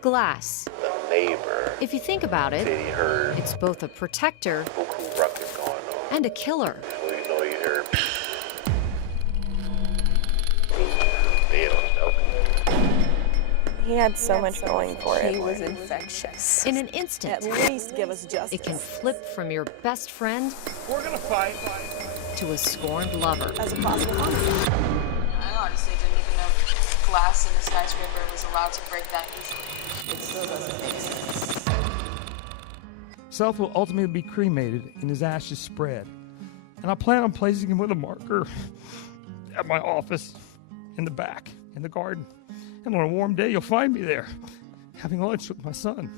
Glass. The neighbor. If you think about it, He heard it's both a protector buku ruckus going on. and a killer. So you know you heard dead on the balcony. He had so much going for it. He was infectious. In an instant, At least give us justice. it can flip from your best friend We're gonna fight. to a scorned lover. As a possible homicide. I honestly didn't even know glass in a skyscraper was allowed to break that easily. It still doesn't make sense. Self will ultimately be cremated and his ashes spread. And I plan on placing him with a marker at my office, in the back, in the garden. And on a warm day, you'll find me there, having lunch with my son.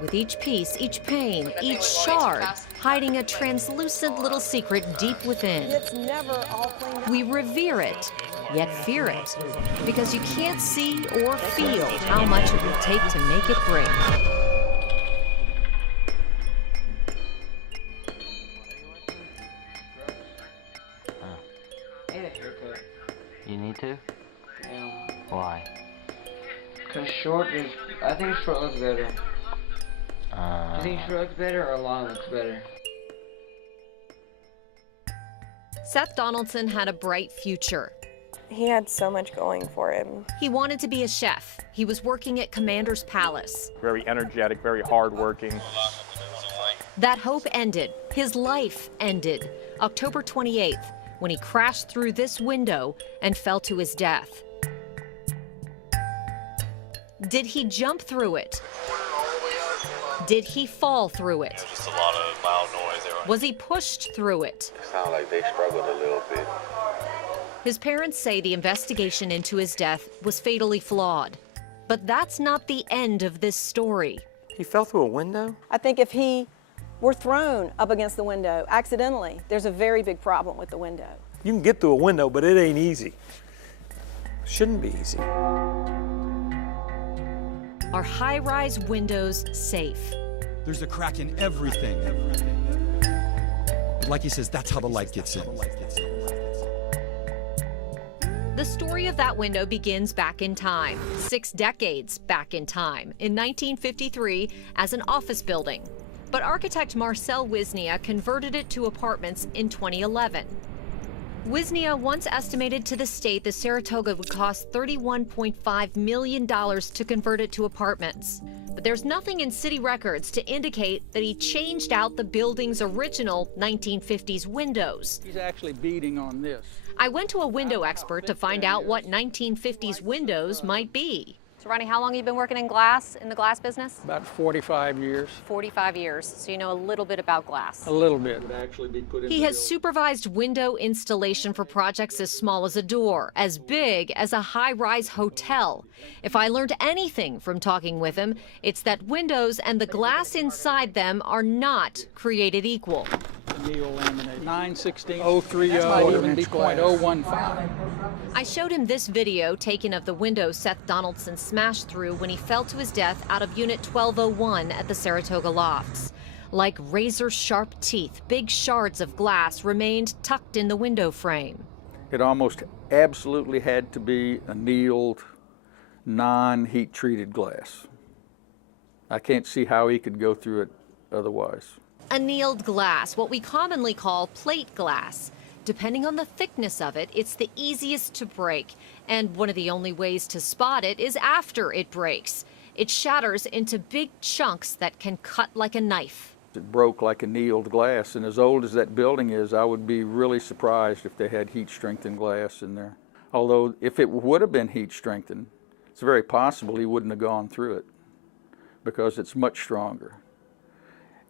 With each piece, each pane, each shard, hiding a translucent little secret deep within. It's never all cleaned up. We revere it, yet fear it, because you can't see or feel how much it will take to make it break. You need to? Yeah. Why? Cause short is, I think short looks better. Do you think short looks better or long looks better? Seth Donaldson had a bright future. He had so much going for him. He wanted to be a chef. He was working at Commander's Palace. Very energetic, very hardworking. That hope ended. His life ended. October 28th, when he crashed through this window and fell to his death. Did he jump through it? Did he fall through it? Just a lot of loud noise there. Was he pushed through it? It sounded like they struggled a little bit. His parents say the investigation into his death was fatally flawed. But that's not the end of this story. He fell through a window? I think if he were thrown up against the window accidentally, there's a very big problem with the window. You can get through a window, but it ain't easy. Shouldn't be easy. Are high-rise windows safe? There's a crack in everything. But like he says, that's how the light gets in. The story of that window begins back in time, 6 decades back in time, in 1953 as an office building. But architect Marcel Wisnia converted it to apartments in 2011. Wisnia once estimated to the state that Saratoga would cost $31.5 million to convert it to apartments. But there's nothing in city records to indicate that he changed out the building's original 1950s windows. He's actually beating on this. I went to a window expert to find out what 1950s windows might be. So Ronnie, how long have you been working in the glass business? About 45 years. 45 years, so you know a little bit about glass. A little bit. He has supervised window installation for projects as small as a door, as big as a high-rise hotel. If I learned anything from talking with him, it's that windows and the glass inside them are not created equal. Neil laminate 9/16/030/015. I showed him this video taken of the window Seth Donaldson smashed through when he fell to his death out of Unit 1201 at the Saratoga Lofts. Like razor-sharp teeth, big shards of glass remained tucked in the window frame. It almost absolutely had to be annealed, non-heat treated glass. I can't see how he could go through it otherwise. Annealed glass, what we commonly call plate glass. Depending on the thickness of it, it's the easiest to break. And one of the only ways to spot it is after it breaks. It shatters into big chunks that can cut like a knife. It broke like annealed glass, and as old as that building is, I would be really surprised if they had heat-strengthened glass in there. Although, if it would have been heat-strengthened, it's very possible he wouldn't have gone through it because it's much stronger.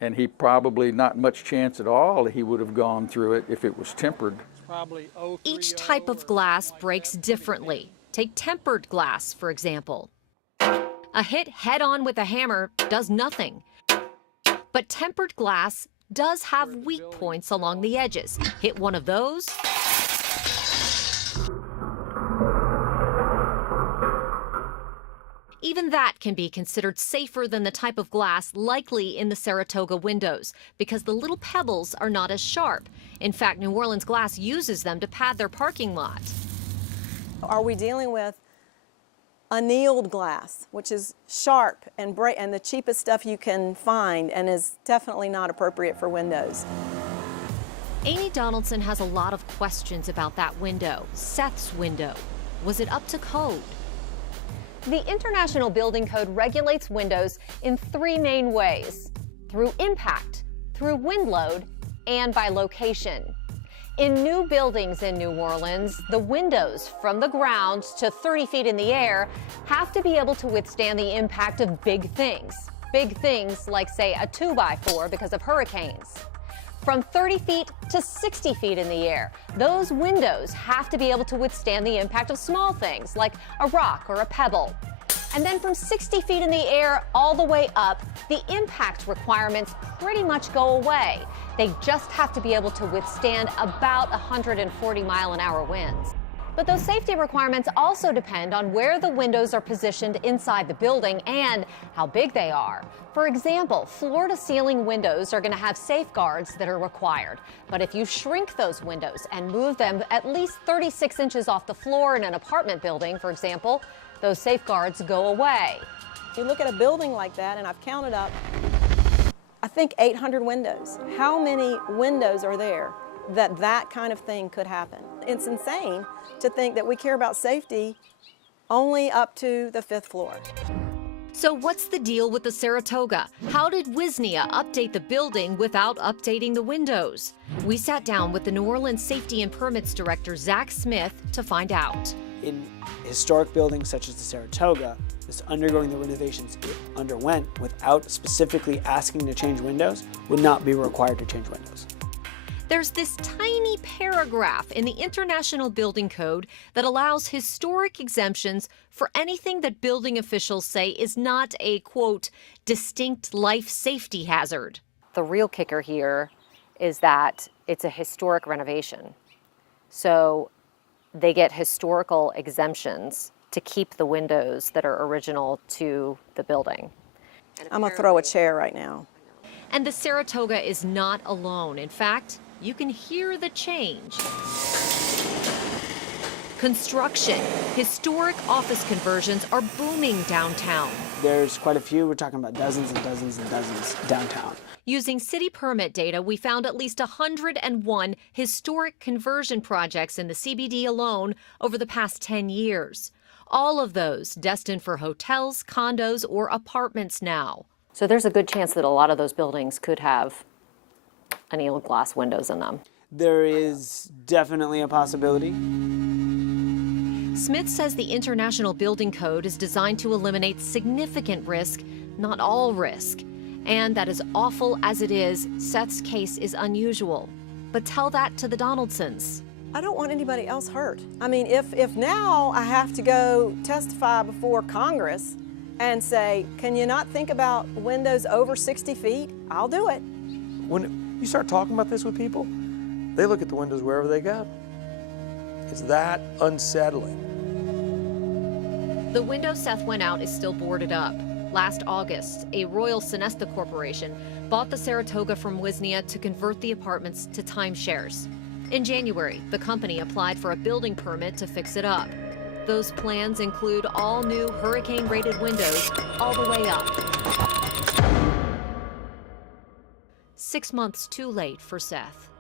And he probably, not much chance at all, he would have gone through it if it was tempered. Each type of glass breaks differently. Take tempered glass, for example. A hit head-on with a hammer does nothing. But tempered glass does have weak points along the edges. Hit one of those, even that can be considered safer than the type of glass likely in the Saratoga windows because the little pebbles are not as sharp. In fact, New Orleans Glass uses them to pad their parking lot. Are we dealing with annealed glass, which is sharp and bright and the cheapest stuff you can find and is definitely not appropriate for windows? Amy Donaldson has a lot of questions about that window, Seth's window. Was it up to code? The International Building Code regulates windows in three main ways: through impact, through wind load, and by location. In new buildings in New Orleans, the windows from the ground to 30 feet in the air have to be able to withstand the impact of big things. Big things like, say, a 2x4 because of hurricanes. From 30 feet to 60 feet in the air, those windows have to be able to withstand the impact of small things like a rock or a pebble. And then from 60 feet in the air all the way up, the impact requirements pretty much go away. They just have to be able to withstand about 140-mile-an-hour winds. But those safety requirements also depend on where the windows are positioned inside the building and how big they are. For example, floor-to-ceiling windows are going to have safeguards that are required. But if you shrink those windows and move them at least 36 inches off the floor in an apartment building, for example, those safeguards go away. You look at a building like that, and I've counted up, I think 800 windows. How many windows are there that kind of thing could happen? It's insane to think that we care about safety only up to the 5th floor. So what's the deal with the Saratoga? How did Wisnia update the building without updating the windows? We sat down with the New Orleans Safety and Permits Director, Zach Smith, to find out. In historic buildings such as the Saratoga, this undergoing the renovations it underwent without specifically asking to change windows would not be required to change windows. There's this tiny paragraph in the International Building Code that allows historic exemptions for anything that building officials say is not a, quote, distinct life safety hazard. The real kicker here is that it's a historic renovation. So they get historical exemptions to keep the windows that are original to the building. I'm gonna throw a chair right now. And the Saratoga is not alone. In fact, you can hear the change. Construction. Historic office conversions are booming downtown. There's quite a few. We're talking about dozens and dozens and dozens downtown. Using city permit data, we found at least 101 historic conversion projects in the CBD alone over the past 10 years. All of those destined for hotels, condos, or apartments now. So there's a good chance that a lot of those buildings could have annealed glass windows in them. There is definitely a possibility. Smith says the International Building Code is designed to eliminate significant risk, not all risk. And that as awful as it is, Seth's case is unusual. But tell that to the Donaldsons. I don't want anybody else hurt. I mean, if now I have to go testify before Congress and say, can you not think about windows over 60 feet? I'll do it. When you start talking about this with people, they look at the windows wherever they go. It's that unsettling. The window Seth went out is still boarded up. Last August, a Royal Sonesta Corporation bought the Saratoga from Wisnia to convert the apartments to timeshares. In January, the company applied for a building permit to fix it up. Those plans include all new hurricane-rated windows all the way up. 6 months too late for Seth.